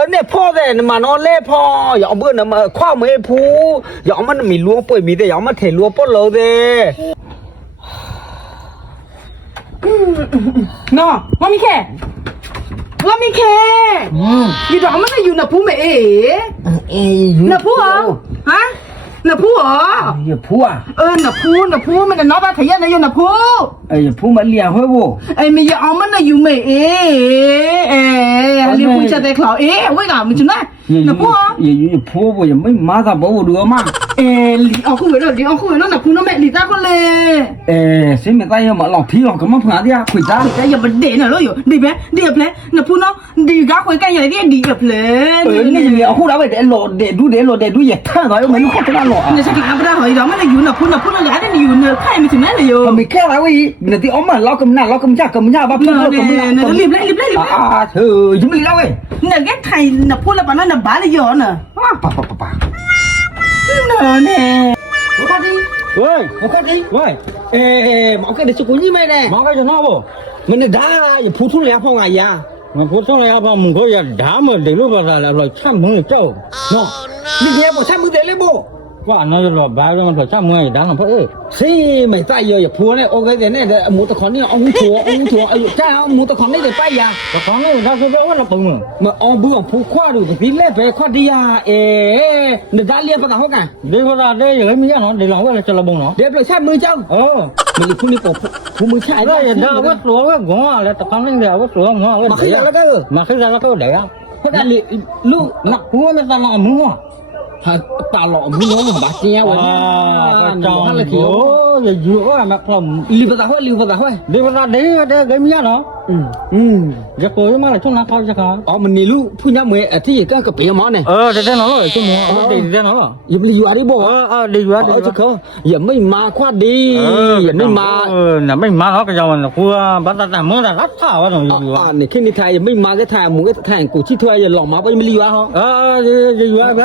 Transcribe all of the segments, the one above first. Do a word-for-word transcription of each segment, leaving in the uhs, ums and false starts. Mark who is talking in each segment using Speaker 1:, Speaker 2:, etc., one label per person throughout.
Speaker 1: เนี่ยพ่อแต่มานอนเล่พ่ออย่าเอาเบื่อนะมาคว้ามือผู้อย่าเอามันมีล้วงป่วยมีแต่อย่าเอามาเทล้วงปนเลยเด้
Speaker 2: น้อว่ามีแค่ว่ามีแค่อยู่ดอกมันอยู่หน้าผู้แม่เอ๋
Speaker 1: เอ้ย
Speaker 2: หน้าผู้เหรอฮะหน้าผู้เหรอ
Speaker 1: อย่าพูด
Speaker 2: เออหน้าผู้หน้าผู้มันจะน้องบ้านขยันนะอยู่หน้าผู้
Speaker 1: เอ้ยอย่าพูดมันเลี้ยงหัวบู
Speaker 2: ไอ้ไม่ยอมมันอยู่แม่เอ๋เอ๋เลี้ยงผู้ชายแต่ขล่อเอ๋ไว้ก่อนมันจุน่ะหน้าผู้เหรอ
Speaker 1: อย่าอย่าพูดอย่าไม่มาถ้าบอกดูมา
Speaker 2: เอ๋ลีเอาคู่ไว้แล้วลีเอาคู่ไว้แล้วหน้าผู้น้องแม่ลีตาคนเลย
Speaker 1: เอ๋สิ่งไม่ได้ยังมาหลอกพี่หลอกกันมาเพื่อที่จะคุยจ้า
Speaker 2: คุยจ้าอย่ามาเด่นนะแล้วอยู่ดีไหมดีเพลหน้าผู้น้องดีก้าคุยกันอย่างนี้ดีเพล
Speaker 1: เออนี่ยังเอาคู่แล้วไปเดโลเดดูเดโลเดดูอย่าท่าหน่อยไม่รู้เขาจะน่าหล่อ
Speaker 2: เนี่ยฉันกินอัปดาหอยเราไม่ได้อยู่หน้าผู้หน้าผู้น้องอยากได้อยู่เนี่ยใครไม่ถึงนั่นเลยอยู่
Speaker 1: มีแค่อะไรวะอีเนี่ยที่อ้อมมาล็อกกันหน้าล็อกกันยากกันยากบ้าพูดล็อกกันหน้า
Speaker 2: เนี่ยรีบเลยรีบเลยรีบเลย
Speaker 1: อ่าเธอยิ้มเลยแล้วเว้ย
Speaker 2: เนี่ยแกไทยหน้าผู้แล้วปะนั่นหน้าบ้านเลยย้อนอ่ะ
Speaker 1: ป้าป้าป้าป้า
Speaker 2: เนี่ย
Speaker 1: โอเคดิเว้ยโอเคดิเว้ยเอ๊ะหมอแกเดี๋ยวจะกุยไม่ได้
Speaker 3: หมอแกจะน่าบ่
Speaker 1: มันเนี่ยด่าอย่าพูดทุ่งเลยพ่อไงยา
Speaker 3: มันพูดทุ่งเลยพ่อมึงก็อย่าด่ามันเดี๋ยวรู้ว่าอะไรเราช่างมึงเจ้า
Speaker 1: เนาะนี่เนี่ยบอกช่างมึงเดี๋ยวเลยบ่
Speaker 3: ก็อันนั้นเราบ้าแล้วมันเราช่างมึงไอ้ด่ามันเพราะเออ
Speaker 1: สิไม่ใช่เยอะอย่าพูดเนี่ยโอเคเดี๋ยวเนี่ยเดี๋ยวหมูตะขอนนี่เอาหูถั่วเอาหูถั่วเอาใช่เอาหมูตะขอนนี่เดี๋ยวไปยา
Speaker 3: ตะขอนนี่เราคือว่าเราปุ่ม
Speaker 1: มาเอาเบื่อผู้คว้าดูไปตีเล่ไปคว้าดียาเอ๊ะเดี๋ยวด่าเลี้ยภาษาเขากัน
Speaker 3: เดี๋ยวเราเดี๋ยวอย่างนี้เนาะเดี๋ยวเราว่าจะระบงเนาะ
Speaker 1: เดี๋ยวเราใช้มือเจ้า
Speaker 3: เออ
Speaker 1: มันมีผู้นี้ปกผู้มือใช้
Speaker 3: ได้เดี๋ยวว่าตัวว่าหัวแล้วตะขอนนี่เดี๋ยวว่าตัวหัวว่า
Speaker 1: มาขึ้นแล้วก็
Speaker 3: มาขึ้นแล้วก็เดี๋ยว
Speaker 1: เพราะกันลูก
Speaker 3: หนักหัวมันตลอดมือ
Speaker 1: ฮะตาหล่อมือน้องบาดเจ็บวะ
Speaker 3: จังโอ้ยเยอะมากผม
Speaker 1: รีบภาษาห้วยรีบภาษาห้วย
Speaker 3: รีบภาษาเดี๋ยวเดี๋ยวเกมี่เนาะ
Speaker 1: อืมอืม
Speaker 3: จะคุยมาเลยช่วงนั้นเขาจะเขา
Speaker 1: อ๋อมันนี่ลูกผู้นี้เมื่อที่ก็กระเปียมอเนี่ย
Speaker 3: เออเดี๋ยวเนาะชั่วโมงเดี๋ยวเดี๋ยวเนาะ
Speaker 1: อย่าไปอยู่อะไรบ่
Speaker 3: เออเออดีอยู่ดี
Speaker 1: อยู่เขาอย่าไม่มาคว้าดีอย่าไม่มา
Speaker 3: เอออย่าไม่มาเขาก็จะมันคือบัตรแต่เมื่อไหร่รัดท่าว่าหนูอยู่
Speaker 1: อ่าเนี่ยขึ้นในไทยอย่าไม่มาก็ถ่ายมึงก็ถ่ายกูที่ถ้วยอย่าหลอกมาไปไม่รีวะเขา
Speaker 3: เออดีอยู่ไป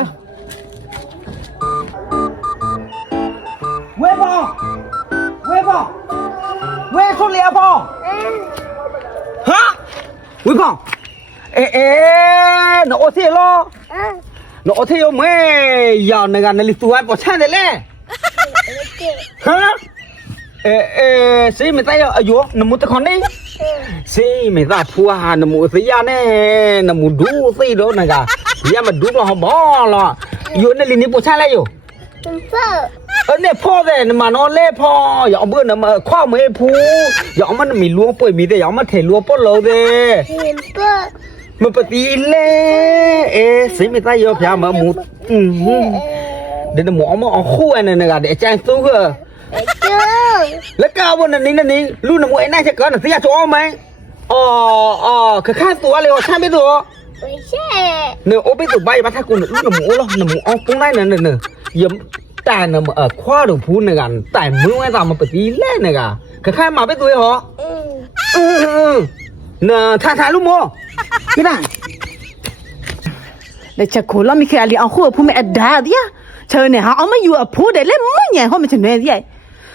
Speaker 1: เว้ยพ่อเว้ยพ่อเว้ยคนเลี้ยพ่อฮะเว้ยพ่อเอ๊ะหนูโอเทียล้อหนูโอเทียไม่ยาวในการในลิตัวปอช่างเด็ดเลยฮะเอ๊ะสิไม่ได้อายุน้ำมูตะคอนนี่สิไม่ได้ผัวหาน้ำมูสิยาแน่น้ำมูดูสิโดนนะกะยามาดูเราบ่ล่ะอยู่ในลินี่ปอช่างอะไรอยู่เออเนี่ยพ่อแต่มานอนเล่พ่ออย่าเอาเบื่อนะมาคว้ามือผู้อย่าเอามันมีล้วงป่วยมีแต่อย่าเอามาเทล้วงปนเลยเด้มันปฏิเล่เอ๊ะสิไม่ได้ยอมพยามาหมูอืมเดี๋ยวหมูเอามาเอาคู่อันนั้นนะเดี๋ยวแจ้งตู้ก็แล้วก้าวบนนั้นนี่นั่นนี่ลูกน้ำมูไอ้น่าจะเกินเสียตัวไหมอ๋ออ๋อคือข้าตัวเลยว่าใช่ไม่ตัวไม่ใช่เนื้อโอ้ไปตัวใบมาถ้ากูลูกน้ำมูแล้วน้ำมูเอาตรงไหนนั่นเนื้อยิ่มแต่เนี่ยเออคว้าดูพูนเนี่ยกันแต่มือไว้ตามมาปฏิเล่นเนี่ยกันคือแค่มาไปตัวเหรออืมอืมเนี่ยถ่ายถ่ายรูปมั้งกี่ด่าง
Speaker 2: เดี๋ยวจะคุยแล้วมีใครเอาคู่พูดไม่อดาดิอ่ะเธอเนี่ยฮะเอามาอยู่อ่ะพูดได้เล่นไม่เนี่ยเขาไม่ถึงเนี่ยดิไอ้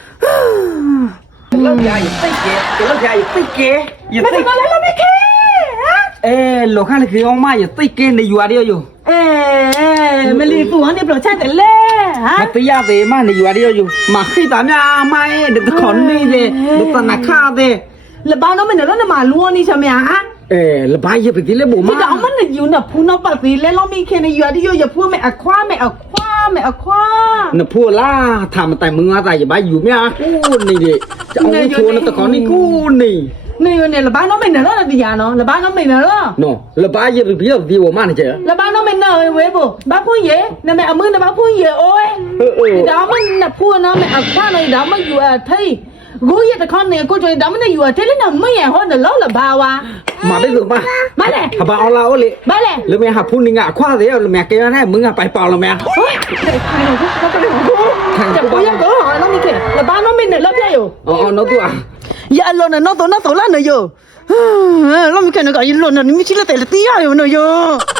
Speaker 1: เลิกยาอย่าติ๊กเก๋เลิกยาอย่าติ๊กเก๋
Speaker 2: อย่าติ๊กอะไรแล้วไม่แค่
Speaker 1: เออหลอกข้าเลยคือเอามาอย่าติ๊กเก๋ในอยู่อะไรอยู่
Speaker 2: เออไม่รีบตัวนี่ปล่อยช่างแต่เล่ฮะ
Speaker 1: มาตียาเตะมาในอยู่อะไรอยู่มาขี้ตามยาไม่เด็กตะขอนนี่เลยเด็กตะนักฆ่าเตะ
Speaker 2: แล้วบ้านน้องมันเดี๋ยวเรามาล้วนนี่ใช่ไหมฮะ
Speaker 1: เออแล้วบ้านอย่าไปตีเล่บุ๋ม
Speaker 2: ที่เรามันอยู่น่ะพูน้องปฏิเล่เรามีแค่ในอยู่อะไรอยู่อย่าพูดไม่อักคว้าไม่อักคว้าไม่อักคว้า
Speaker 1: น่ะพูดล่ะทำแต่มึงอะไรอย่าบ้านอยู่ไม่อ่ะกูนี่ดิจะเอาชวนตะขอนนี่กูนี่
Speaker 2: นี่เนี่ยละบ้านน้องไม่เนอะละดิยาเนาะละบ้านน้องไม่เนอะ
Speaker 1: โน่ละบ้านยังไปเบี้ยดีกว่ามันเจ๋อ
Speaker 2: ละบ้านน้องไม่เนอะเว้ยบุบ้านพูดเย่เนี่ยแม่เอามือเนี่ยบ้านพูดเย่โอ้ยดาวมันน่ะพูดนะแม่เอาข้าเลยดาวมันอยู่อ่ะที่ กูอยากจะขอเนี่ยกูจะดำมันอยู่ที่นี่นะไม่อยากหัวเดือดร้อนละบ่าวะ
Speaker 1: มาได้หรือมา
Speaker 2: มาเลย
Speaker 1: หาบ่าวเราเลย
Speaker 2: มาเลย
Speaker 1: หรือแม่หาพูดนี่งะคว้าเดียวหรือแม่เกย์แน่มึงอะไปเปล่าหรือแม่
Speaker 2: ใครหนูก็ไปหนูจะกูยังก็หาน้องมีเกย์ละบ้านน้องมีเนี่ยรับได้อยู่
Speaker 1: อ๋อน้องตัว
Speaker 2: อย่าหล่นนะน้องตัวน้องตัวละเนี่ยอยู่แล้วมีเกย์เนี่ยก็อย่าหล่นนะนี่ไม่ใช่ละแต่ละตีอ่ะอยู่เนี่ยอยู่